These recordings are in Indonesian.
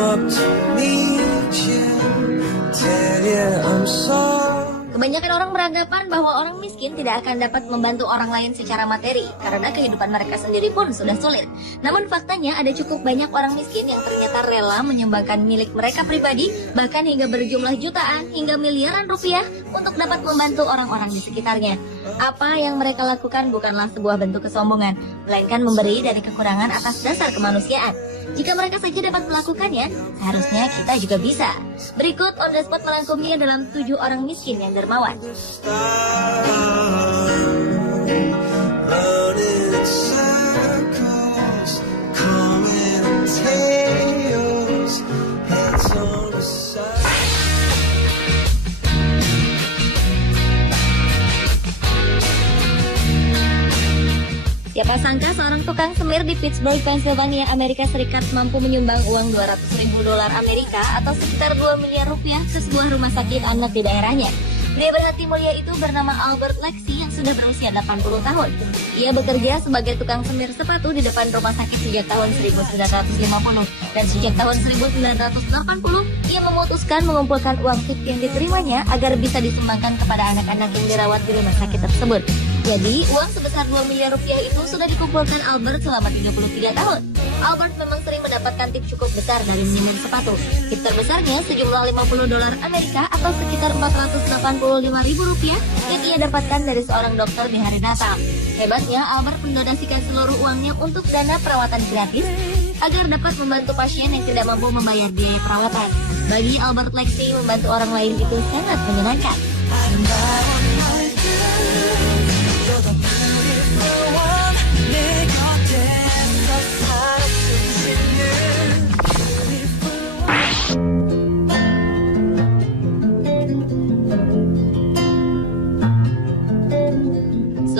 up to meet you, tell you I'm sorry. Kebanyakan orang beranggapan bahwa orang miskin tidak akan dapat membantu orang lain secara materi karena kehidupan mereka sendiri pun sudah sulit. Namun faktanya ada cukup banyak orang miskin yang ternyata rela menyumbangkan milik mereka pribadi, bahkan hingga berjumlah jutaan hingga miliaran rupiah untuk dapat membantu orang-orang di sekitarnya. Apa yang mereka lakukan bukanlah sebuah bentuk kesombongan, melainkan memberi dari kekurangan atas dasar kemanusiaan. Jika mereka saja dapat melakukannya, seharusnya kita juga bisa. Berikut On The Spot merangkumnya dalam 7 orang miskin yang dermawan. Siapa sangka seorang tukang semir di Pittsburgh, Pennsylvania, Amerika Serikat mampu menyumbang uang $200.000 Amerika atau sekitar 2 miliar rupiah ke sebuah rumah sakit anak di daerahnya. Pria berhati mulia itu bernama Albert Lexie yang sudah berusia 80 tahun. Ia bekerja sebagai tukang semir sepatu di depan rumah sakit sejak tahun 1950 dan sejak tahun 1980 ia memutuskan mengumpulkan uang tip yang diterimanya agar bisa disumbangkan kepada anak-anak yang dirawat di rumah sakit tersebut. Jadi, uang sebesar 2 miliar rupiah itu sudah dikumpulkan Albert selama 33 tahun. Albert memang sering mendapatkan tip cukup besar dari menyemir sepatu. Tip terbesarnya sejumlah $50 Amerika atau sekitar 485.000 rupiah yang ia dapatkan dari seorang dokter di hari Natal. Hebatnya, Albert mendonasikan seluruh uangnya untuk dana perawatan gratis agar dapat membantu pasien yang tidak mampu membayar biaya perawatan. Bagi Albert Lexie, membantu orang lain itu sangat menyenangkan.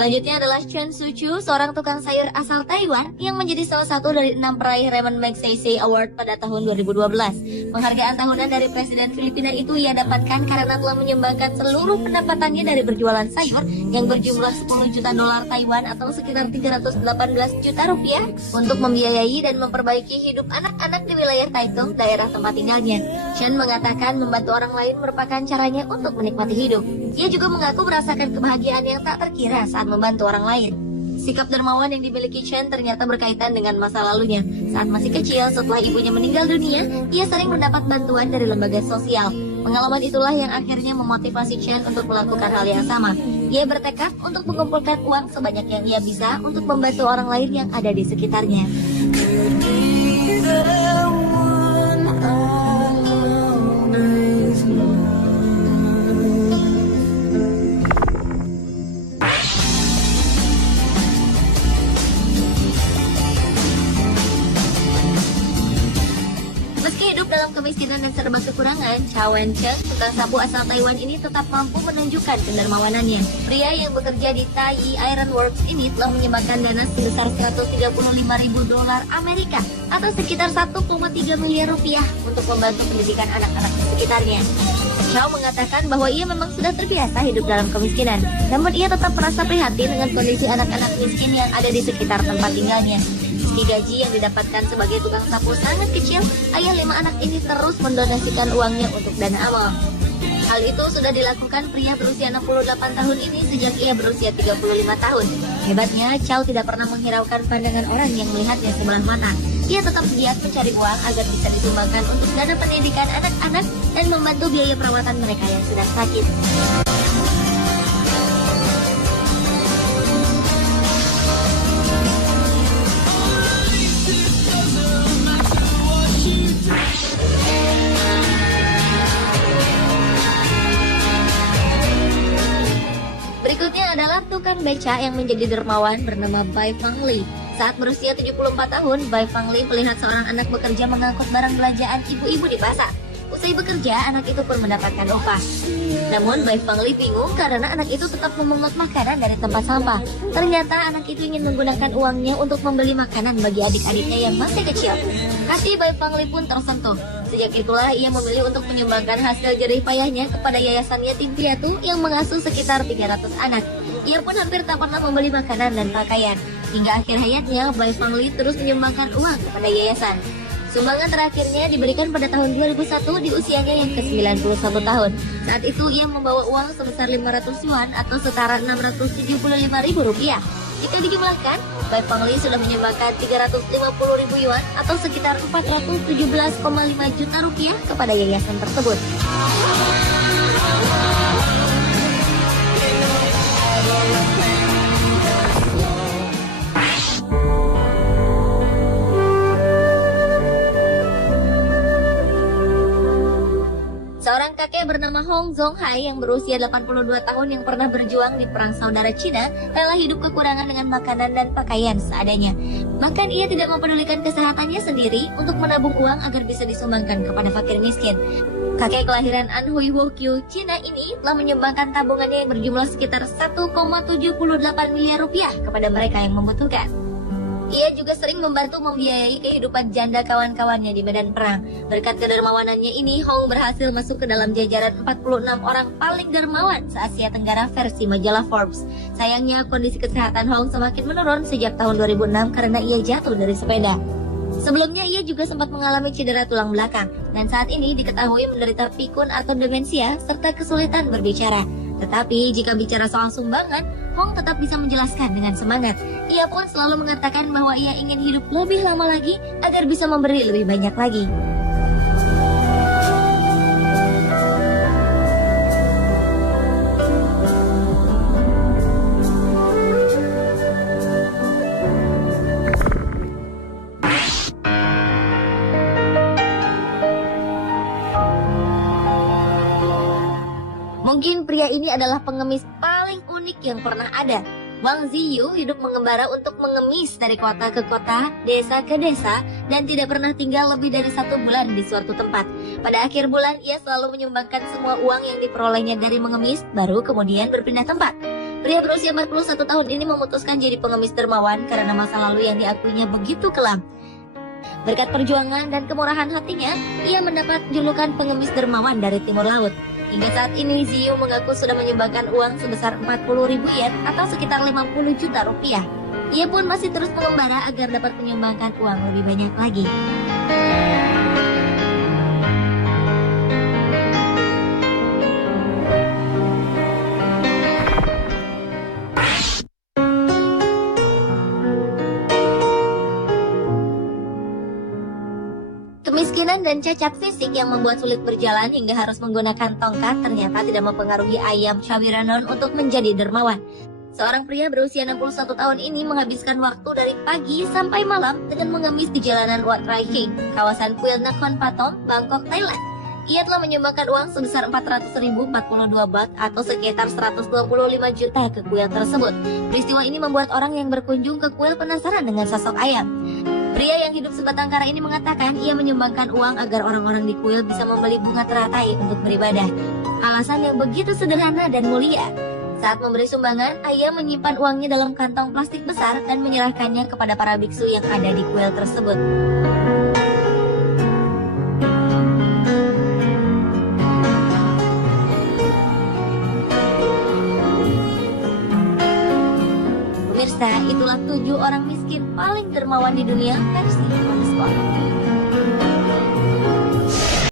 Selanjutnya adalah Chen Suchu, seorang tukang sayur asal Taiwan yang menjadi salah satu dari 6 peraih Raymond Magsaysay Award pada tahun 2012. Penghargaan tahunan dari Presiden Filipina itu ia dapatkan karena telah menyumbangkan seluruh pendapatannya dari berjualan sayur yang berjumlah $10 juta Taiwan atau sekitar 318 juta rupiah untuk membiayai dan memperbaiki hidup anak-anak di wilayah Taitung, daerah tempat tinggalnya. Chen mengatakan membantu orang lain merupakan caranya untuk menikmati hidup. Ia juga mengaku merasakan kebahagiaan yang tak terkira saat membantu orang lain. Sikap dermawan yang dimiliki Chen ternyata berkaitan dengan masa lalunya. Saat masih kecil, setelah ibunya meninggal dunia, ia sering mendapat bantuan dari lembaga sosial. Pengalaman itulah yang akhirnya memotivasi Chen untuk melakukan hal yang sama. Ia bertekad untuk mengumpulkan uang sebanyak yang ia bisa untuk membantu orang lain yang ada di sekitarnya. Dalam kemiskinan dan serba kekurangan, Chow Wen-cheng, tukang sapu asal Taiwan ini tetap mampu menunjukkan kedermawanannya. Pria yang bekerja di Tayi Iron Works ini telah menyumbangkan dana sebesar $135.000 Amerika atau sekitar 1,3 miliar rupiah untuk membantu pendidikan anak-anak di sekitarnya. Chow mengatakan bahwa ia memang sudah terbiasa hidup dalam kemiskinan, namun ia tetap merasa prihatin dengan kondisi anak-anak miskin yang ada di sekitar tempat tinggalnya. Meski gaji yang didapatkan sebagai tukang sapu sangat kecil, ayah 5 anak ini terus mendonasikan uangnya untuk dana amal. Hal itu sudah dilakukan pria berusia 68 tahun ini sejak ia berusia 35 tahun. Hebatnya, Chow tidak pernah menghiraukan pandangan orang yang melihatnya sebelah mata. Ia tetap giat mencari uang agar bisa disumbangkan untuk dana pendidikan anak-anak dan membantu biaya perawatan mereka yang sedang sakit. Berikutnya adalah tukang beca yang menjadi dermawan bernama Bai Fangli. Saat berusia 74 tahun, Bai Fangli melihat seorang anak bekerja mengangkut barang belanjaan ibu-ibu di pasar. Usai bekerja, anak itu pun mendapatkan upah. Namun Bai Fangli bingung karena anak itu tetap memungut makanan dari tempat sampah. Ternyata anak itu ingin menggunakan uangnya untuk membeli makanan bagi adik-adiknya yang masih kecil. Hati Bai Fangli pun tersentuh. Sejak itulah ia memilih untuk menyumbangkan hasil jerih payahnya kepada yayasan yatim piatu yang mengasuh sekitar 300 anak. Ia pun hampir tak pernah membeli makanan dan pakaian. Hingga akhir hayatnya, Bai Fangli terus menyumbangkan uang kepada yayasan. Sumbangan terakhirnya diberikan pada tahun 2001 di usianya yang ke-91 tahun. Saat itu ia membawa uang sebesar 500 yuan atau setara Rp675.000. Jika dijumlahkan, Bai Fengli sudah menyumbangkan 350.000 yuan atau sekitar 417,5 juta rupiah kepada yayasan tersebut. Seorang kakek bernama Hong Zonghai yang berusia 82 tahun yang pernah berjuang di Perang Saudara Cina rela hidup kekurangan dengan makanan dan pakaian seadanya. Bahkan ia tidak mempedulikan kesehatannya sendiri untuk menabung uang agar bisa disumbangkan kepada fakir miskin. Kakek kelahiran Anhui Wokyu, Cina ini telah menyumbangkan tabungannya yang berjumlah sekitar 1,78 miliar rupiah kepada mereka yang membutuhkan. Ia juga sering membantu membiayai kehidupan janda kawan-kawannya di medan perang. Berkat kedermawanannya ini, Hong berhasil masuk ke dalam jajaran 46 orang paling dermawan se-Asia Tenggara versi majalah Forbes. Sayangnya, kondisi kesehatan Hong semakin menurun sejak tahun 2006 karena ia jatuh dari sepeda. Sebelumnya, ia juga sempat mengalami cedera tulang belakang, dan saat ini diketahui menderita pikun atau demensia serta kesulitan berbicara. Tetapi jika bicara soal sumbangan, Hong tetap bisa menjelaskan dengan semangat. Ia pun selalu mengatakan bahwa ia ingin hidup lebih lama lagi agar bisa memberi lebih banyak lagi. Mungkin pria ini adalah pengemis paling unik yang pernah ada. Wang Ziyu hidup mengembara untuk mengemis dari kota ke kota, desa ke desa, dan tidak pernah tinggal lebih dari 1 bulan di suatu tempat. Pada akhir bulan, ia selalu menyumbangkan semua uang yang diperolehnya dari mengemis, baru kemudian berpindah tempat. Pria berusia 41 tahun ini memutuskan jadi pengemis dermawan karena masa lalu yang diakuinya begitu kelam. Berkat perjuangan dan kemurahan hatinya, ia mendapat julukan pengemis dermawan dari Timur Laut. Hingga saat ini, Ziyu mengaku sudah menyumbangkan uang sebesar 40.000 yen atau sekitar 50 juta rupiah. Ia pun masih terus mengembara agar dapat menyumbangkan uang lebih banyak lagi. Kemiskinan dan cacat fisik yang membuat sulit berjalan hingga harus menggunakan tongkat ternyata tidak mempengaruhi Ayam Chawiranon untuk menjadi dermawan. Seorang pria berusia 61 tahun ini menghabiskan waktu dari pagi sampai malam dengan mengemis di jalanan Wat Rai King, kawasan kuil Nakhon Pathom, Bangkok, Thailand. Ia telah menyumbangkan uang sebesar 400.042 baht atau sekitar 125 juta ke kuil tersebut. Peristiwa ini membuat orang yang berkunjung ke kuil penasaran dengan sosok Ayam. Pria yang hidup sebatang kara ini mengatakan ia menyumbangkan uang agar orang-orang di kuil bisa membeli bunga teratai untuk beribadah. Alasan yang begitu sederhana dan mulia. Saat memberi sumbangan, Ayam menyimpan uangnya dalam kantong plastik besar dan menyerahkannya kepada para biksu yang ada di kuil tersebut. Pemirsa, itulah 7 orang miskin paling dermawan di dunia versi Forbes.